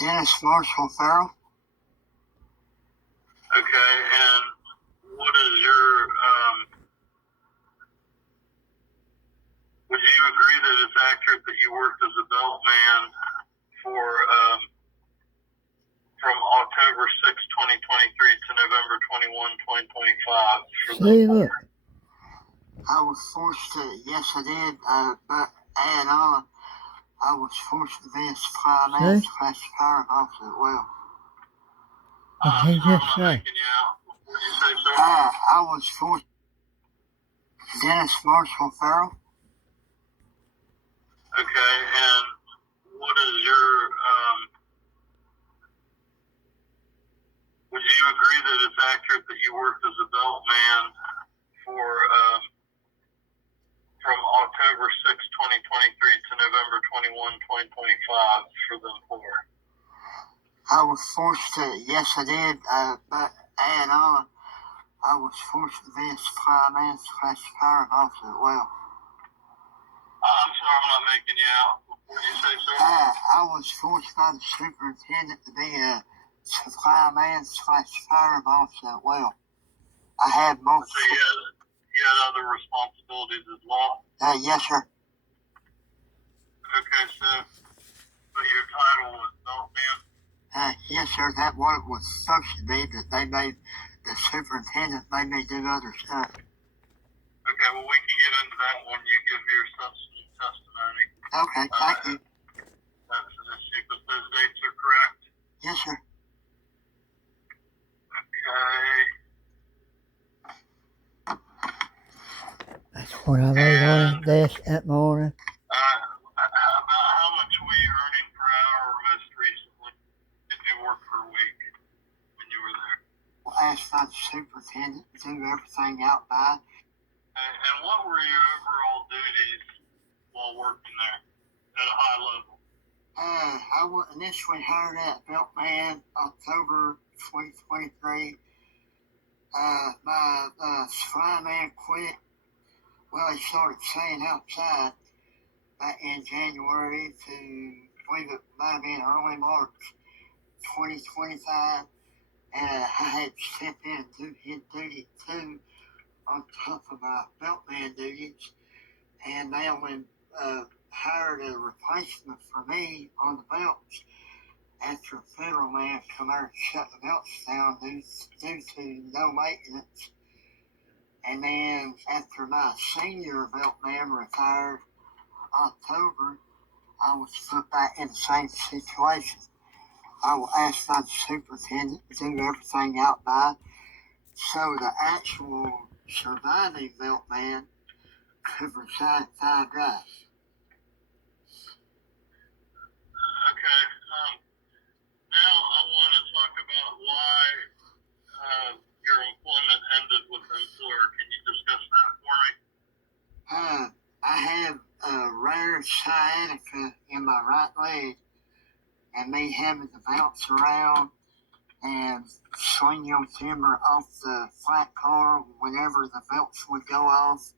Dennis Marshall Farrell. Okay, and what is your, would you agree that it's accurate that you worked as a belt man for, from October 6, 2023 to November 21, 2025? See, look. I was forced to, yes I did, but add on, I was forced to be a fireman slash fire officer as well. What he just say? What did you say, sir? I was forced. Dennis Marshall Farrell. Okay, and what is your, would you agree that it's accurate that you worked as a belt man for, from October 6, 2023 to November 21, 2025 for the employer? I was forced to, yes I did, but add on, I was forced to be a fireman slash fire officer as well. I'm sorry, I'm not making you out. What did you say, sir? I was forced by the superintendent to be a fireman slash fire officer as well. I had multiple. So you had other responsibilities as well? Yes, sir. Okay, so your title was belt man? Yes, sir. That what it was supposed to be, that they made the superintendent made me do other stuff. Okay, well, we can get into that when you give your substantive testimony. Okay, thank you. That's an issue, but those dates are correct? Yes, sir. Okay. That's what I laid on his desk that morning. About how much were you earning per hour most recently? Did you work per week when you were there? Well, I asked the superintendent to do everything out by. And what were your overall duties while working there at a high level? I was initially hired at Beltman October 2023. My fireman quit. Well, he started staying outside back in January to, I believe it might have been early March 2025. And I had to step in and do his duty too on top of my Beltman duties. And they only hired a replacement for me on the belts after a federal man come out and shut the belts down due to no maintenance. And then after my senior belt man retired October, I was put back in the same situation. I was asked by the superintendent to do everything out by, so the actual surviving belt man could reside 5 guys. Okay. Now I want to talk about why your employment ended with the employer. Can you discuss that for me? I have a rare sciatica in my right leg, and me having to bounce around and swing your timber off the flat car whenever the belts would go off.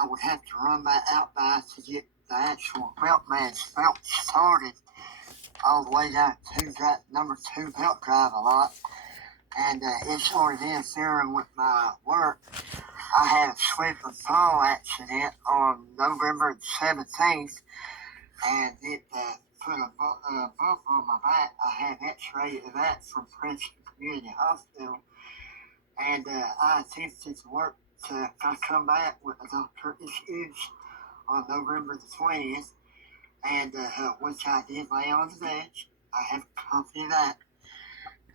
I would have to run back out by to get the actual belt man's belt started all the way down to that number 2 belt drive a lot. And it started interfering with my work. I had a slip and fall accident on November 17th, and it put a bump on my back. I had an x-ray of that from Princeton Community Hospital, and I attempted to work to come back with a doctor issues on November the 20th, and which I did lay on the bench. I have a copy of that.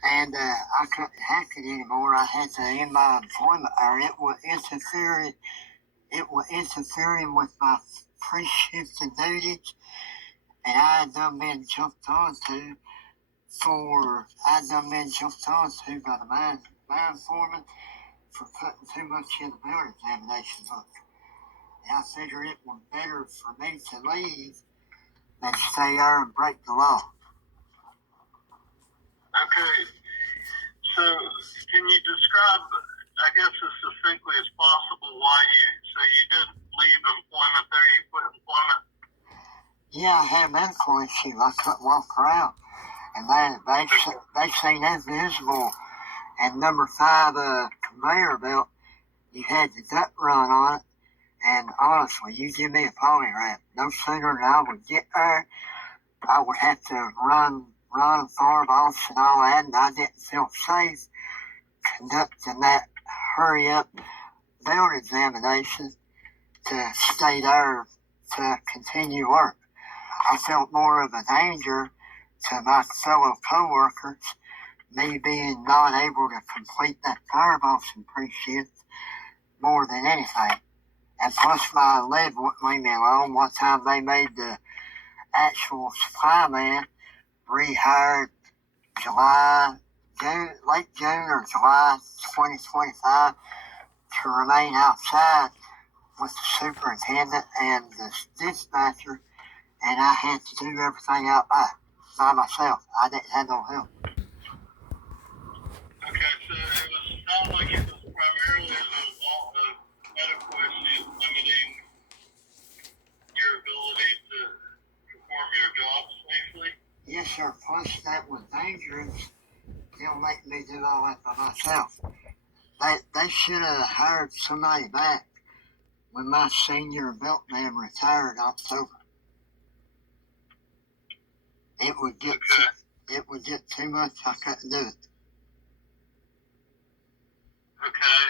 And I couldn't hack it anymore. I had to end my employment, or it was interfering with my pre-shifting duties, and I had done been jumped onto by the mine foreman for putting too much in the building examination book. And I figured it was better for me to leave than stay there and break the law. Okay, so can you describe, I guess as succinctly as possible, why you didn't leave employment there, you quit employment? Yeah, I had a medical issue. I couldn't walk around. and they say that's visible. And number 5 conveyor belt, you had the duct run on it. And honestly, you give me a polygraph, no sooner than I would get there, I would have to run and far off and all that, and I didn't feel safe conducting that hurry up belt examination to stay there to continue work. I felt more of a danger to my fellow coworkers, me being not able to complete that firebossing pre-shift more than anything. And plus my leg wouldn't leave me alone. One time they made the actual supply man rehired late June or July 2025 to remain outside with the superintendent and the dispatcher, and I had to do everything out by myself. I didn't have no help. Okay, so it sounds like it was primarily as a result of medical issues limiting your ability to perform your job safely? Yes, sir. Plus, that was dangerous. They'll make me do all that by myself. They should have hired somebody back when my senior belt man retired in October. It would get too much. I couldn't do it. Okay,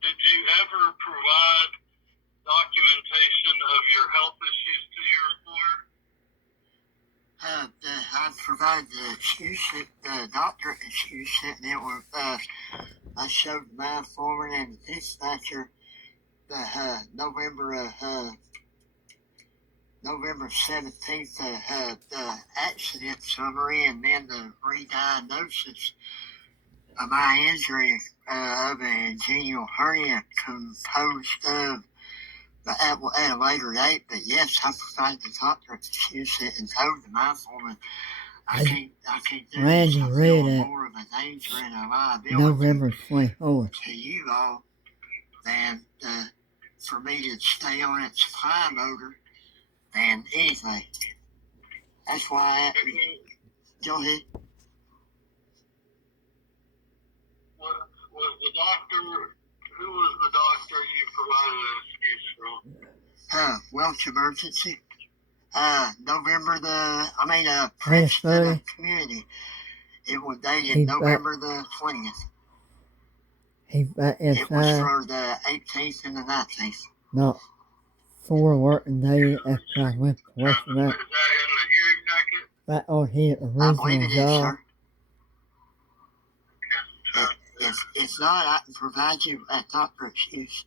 did you ever provide documentation of your health issues to your employer? I provided the excuse sheet, the doctor excuse sheet, and it was, I showed my foreman and the dispatcher the November 17th, the accident summary, and then the re-diagnosis of my injury of an inguinal hernia composed of at a later date. But yes, I provided the doctor excuse it and told the my foreman I can't do this. I feel more of a danger and a liability November 24th. to you all than for me to stay on its supply motor than anything. That's why go ahead. Was the doctor, who was the doctor you provided an excuse from? Welch Emergency. Princeton Community. It was dated November the 20th. It was for the 18th and the 19th. No, 4 working days after I went to work for that. Is that in the hearing packet? That on his I believe it original is, job. sir. If not, I can provide you a doctor excuse.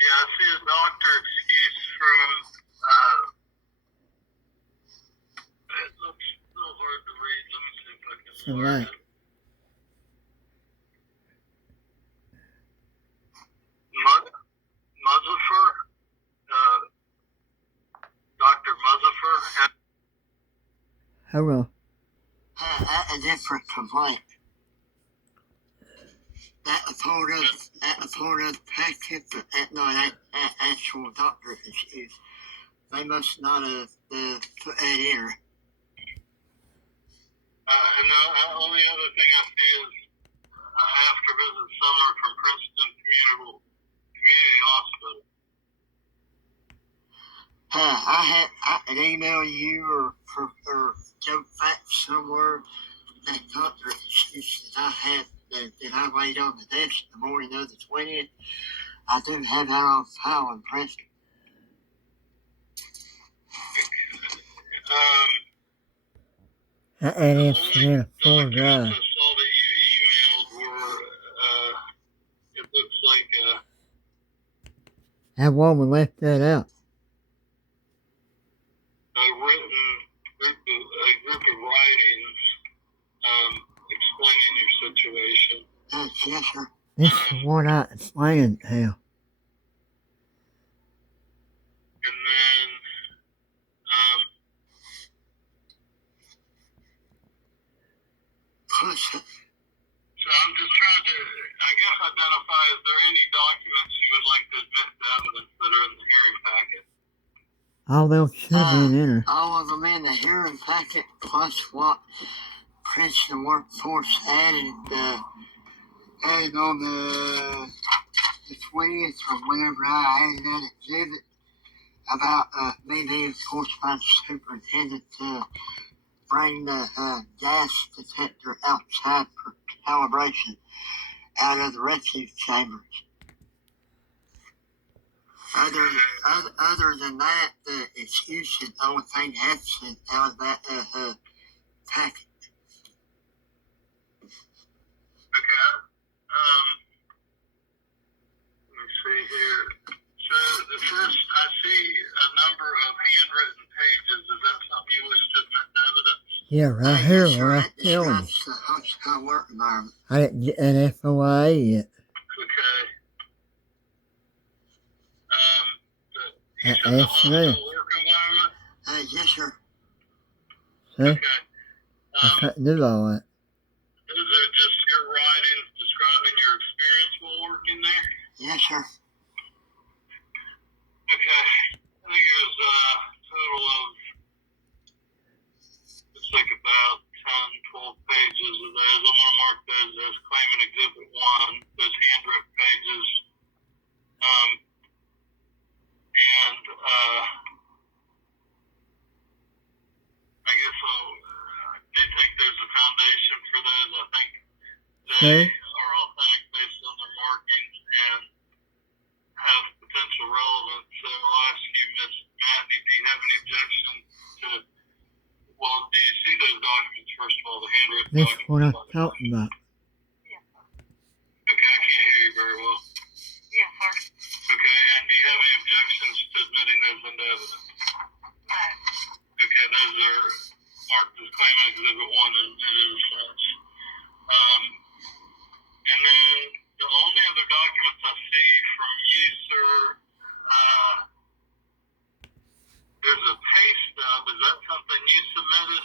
Yeah, I see a doctor excuse from, it looks a little hard to read. Let me see if I can learn it. Muzaffer? Dr. Muzaffer? Hold on. A different complaint. That was part of the packet, but that not an actual doctor excuse. They must not have put that in. And the only other thing I see is after visit summer from Princeton Community Hospital. I could email you or go fax somewhere that doctor excuse that I had that I laid on the desk the morning of the 20th. I do have that on file in Princeton. And it's in a full drive. I saw that you emailed were, it looks like That woman left that out. a group of writings explaining your situation. Yes, sir. This is what I explained to him. And then, push it. So I'm just trying to, I guess, identify, is there any documents you would like to admit to evidence that are in the hearing packet? All those should be in there. All of them in the hearing packet, plus what Princeton Workforce added on the 20th or whenever I added that exhibit about me being forced by the superintendent to bring the gas detector outside for calibration out of the refuge chambers. Other than that, the excuse is the only thing absent out of that packet. Okay. Let me see here. So the first, I see a number of handwritten pages. Is that something you wish to admit to evidence? Yeah, right here Sure, where I that tell you. describes the hospital work environment. I didn't get that FOIA yet. Okay. You That said the asked me. hospital work environment? Yes, sir. See? Okay. I couldn't do all that. Those are just your writings describing your experience while working there? Yes, sir. Okay. I think there's a total of, looks like about 10, 12 pages of those. I'm going to mark those as claimant exhibit 1, those handwritten pages. And I guess I do think there's a foundation for those. I think they are authentic based on their markings and have potential relevance. So I'll ask you, Miss Matney, do you have any objection to, well, do you see those documents, first of all, the handwritten This documents? what I'm talking about. Okay, I can't hear you very well. Yes, sir. Okay, and do you have any objections to admitting those into evidence? No. Okay, those are marked as claimant exhibit 1 and such. And then the only other documents I see from you, sir, there's a pay stub. Is that something you submitted?